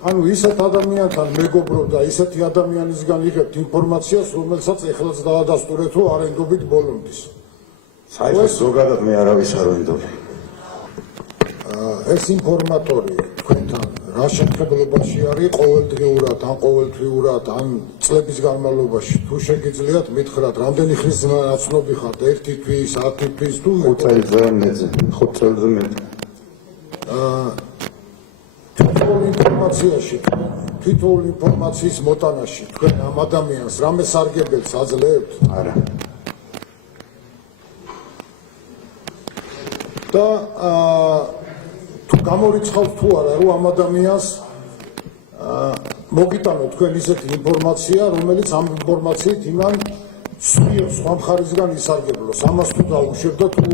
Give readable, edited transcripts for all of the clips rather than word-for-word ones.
ანუ ისეთ ადამიანთან მეგობრობ და ისეთი ადამიანისგან იღებთ ინფორმაციას, რომელსაც ეხლაც დაადასტურეთ, რომ არენდობით ბოლომდის. საერთოდ ზოგადად მე არავის არ ვენდობ. ეს ინფორმატორი თქვენთან რა შემთხვევაში არის ყოველდღიურად, ან ყოველთვიურად, ან წლების განმავლობაში, თუ შეგიძლიათ მითხრათ, რამდენი ხნის ნაცნობი ხართ, 1 თვის, 10 თვის თუ 5 წელზე მეტზე, 5 წელზე მეტ. თვითონ ინფორმაციის მოტანაში თქვენ ამ ადამიანს რამე სარგებელს აძლევთ? არა. და თუ გამორიცხავთ თუ არა, რომ ამ ადამიანს მოგიტანოთ თქვენ ისეთი ინფორმაცია, რომელიც ამ ინფორმაციით იმან სხვა მხარისგან ისარგებლოს. ამას თუ დაუშვებდა თუ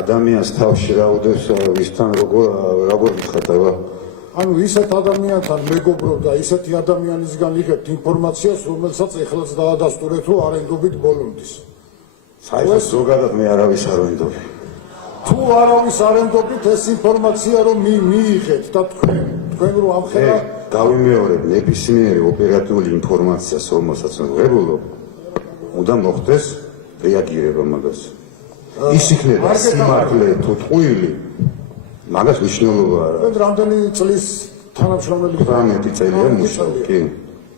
ადამიანს თავში რაუდევს ვისთან როგორ გიხდება? ანუ ისეთ ადამიანთან მეგობრობ და ისეთი ადამიანისგან იღებთ ინფორმაციას, რომელსაც ეხლაც დაადასტურეთ, რომ არენდობით ბოლომდის. საერთოდ ზოგადად მე არავის არ ვენდობ. თუ არავის არენდობით ეს ინფორმაცია რომ მიიღეთ და თქვენ რომ ამხელა გავიმეორებ ნებისმიერი ოპერატიული ინფორმაციას, რომელსაც ვღებულობ, უნდა მოხდეს რეაგირება მაგას. ის იქნება სიმართლე თუ ტყუილი, მაგას მნიშვნელობა არა. თქვენ რამდენი წლის თანამშრომელი 18 წელია მუშაობ, კი.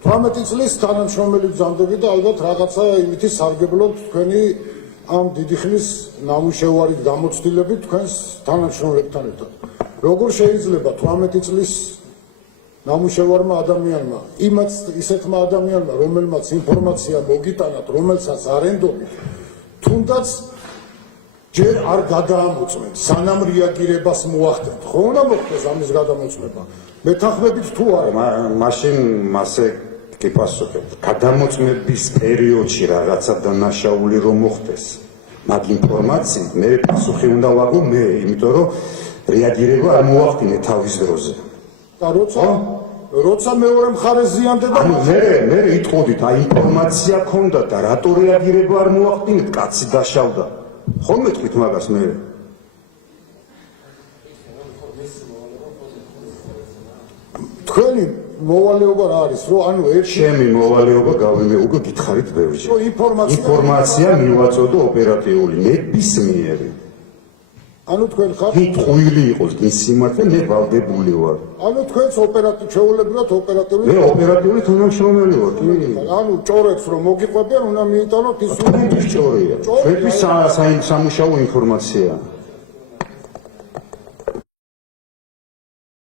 18 წლის თანამშრომელი გზამდები და ალბათ რაღაცა იმითი სარგებლობთ თქვენი ამ დიდი ხნის ნამუშევარით გამოცდილებით თქვენს თანამშრომლებთან ერთად. როგორ შეიძლება 18 წლის ნამუშევარმა ადამიანმა, იმაც ისეთმა ადამიანმა, რომელმაც ინფორმაცია მოგიტანათ, რომელსაც არენდობით, თუნდაც ჯერ არ გადაამოწმეთ, სანამ რეაგირებას მოახდენთ. ხო უნდა მოხდეს ამის გადამოწმება? მეთანხმებით თუ არა? მაშინ მასე კი პასუხობთ. გადამოწმების პერიოდში რაღაცა დანაშაული რომ მოხდეს, მაგ ინფორმაციით მე პასუხი უნდა ვაგო მე, იმიტომ რომ რეაგირება არ მოახდინე თავის დროზე. და როცა მეორე მხარე ზიანდება, მე იტყოდით, აი ინფორმაცია ქონდა და რატო რეაგირება არ მოახდინეთ, კაცი დაშავდა. ხომ მეთქვით მაგას მე? თქვენი მოვალეობა რა არის, რომ ანუ ჩემი მოვალეობა უკვე გითხარით ბევრჯერ. ინფორმაცია მივაწოდო ოპერატიული, ნებისმიერი. ანუ თქვენ ხართ ტყუილი იყოს გინ სიმართლე, მე ვალდებული ვარ. ანუ თქვენს ჩვეულებრივად ოპერატიული მე ოპერატიული თანამშრომელი ვარ, კი. ანუ ჭორებს რომ მოგიყვებიან, უნდა მიიტანოთ ის ჭორია. ჩვენთვის სამუშაო ინფორმაცია.